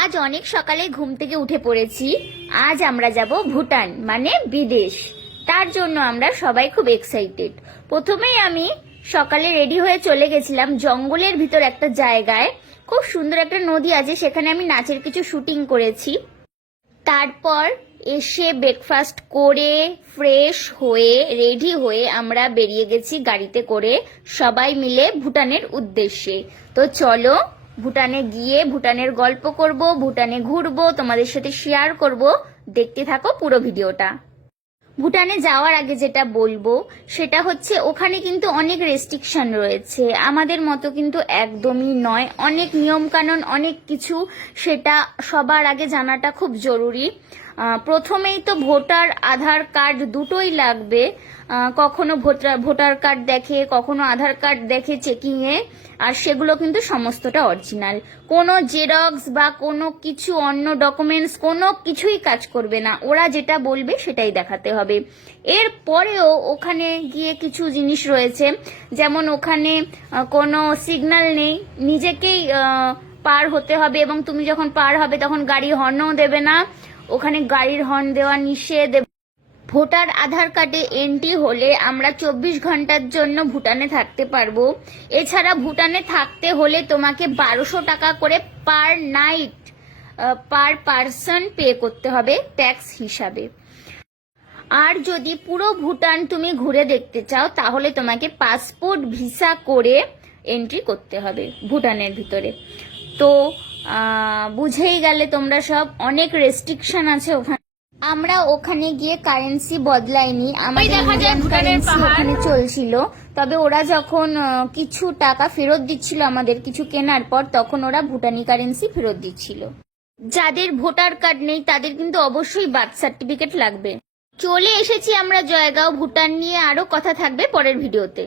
আজ অনেক সকালে ঘুম থেকে উঠে পড়েছি। আজ আমরা যাব ভুটান মানে বিদেশ। তার জন্য আমরা সবাই খুব এক্সাইটেড। প্রথমেই আমি সকালে রেডি হয়ে চলে গেছিলাম জঙ্গলের ভিতর একটা জায়গায়। খুব সুন্দর একটা নদী আছে, সেখানে আমি নাচের কিছু শুটিং করেছি। তারপর এসে ব্রেকফাস্ট করে ফ্রেশ হয়ে রেডি হয়ে আমরা বেরিয়ে গেছি গাড়িতে করে সবাই মিলে ভুটানের উদ্দেশ্যে। তো চলো ভুটানে গিয়ে ভুটানের গল্প করব, ভুটানে ঘুরবো, তোমাদের সাথে শেয়ার করব। দেখতে থাকো পুরো ভিডিওটা। ভুটানে যাওয়ার আগে যেটা বলবো সেটা হচ্ছে ওখানে কিন্তু অনেক রেস্ট্রিকশন রয়েছে, আমাদের মতো কিন্তু একদমই নয়। অনেক নিয়ম কানুন, অনেক কিছু, সেটা সবার আগে জানাটা খুব জরুরি। প্রথমেই তো ভোটার আধার কার্ড দুটোই লাগবে। কখনো ভোটার কার্ড দেখে, কখনো আধার কার্ড দেখে চেকিংয়ে, আর সেগুলো কিন্তু সমস্তটা অরিজিনাল। কোনো জেরক্স বা কোনো কিছু অন্য ডকুমেন্টস কোনো কিছুই কাজ করবে না, ওরা যেটা বলবে সেটাই দেখাতে হবে। এর পরেও ওখানে গিয়ে কিছু জিনিস রয়েছে, যেমন ওখানে কোনো সিগন্যাল নেই, নিজেকেই পার হতে হবে, এবং তুমি যখন পার হবে তখন গাড়ি হর্নও দেবে না, ওখানে গাড়ির হর্ন দেওয়া নিষেধ। ভোটার আধার কার্ডে এন্ট্রি হলে আমরা 24 ঘন্টার জন্য ভুটানে থাকতে পারবো। এছাড়া ভুটানে থাকতে হলে তোমাকে 1200 টাকা করে per night per person pay করতে হবে ট্যাক্স হিসাবে। আর যদি পুরো ভুটান তুমি ঘুরে দেখতে চাও তাহলে তোমাকে পাসপোর্ট ভিসা করে এন্ট্রি করতে হবে ভুটানের ভিতরে। তো বুঝেই গেলে তোমরা সব, অনেক রেস্ট্রিকশন আছে ওখানে। আমরা ওখানে গিয়ে কারেন্সি বদলাইনি, আমাদের ইন্ডিয়ান কারেন্সি ওখানে চলছিল। তবে ওরা যখন কিছু টাকা ফেরত দিচ্ছিল আমাদের কিছু কেনার পর, তখন ওরা ভুটানি কারেন্সি ফেরত দিচ্ছিল। যাদের ভোটার কার্ড নেই তাদের কিন্তু অবশ্যই বার্থ সার্টিফিকেট লাগবে। চলে এসেছি আমরা জয়গাঁও। ভুটান নিয়ে আরো কথা থাকবে পরের ভিডিওতে।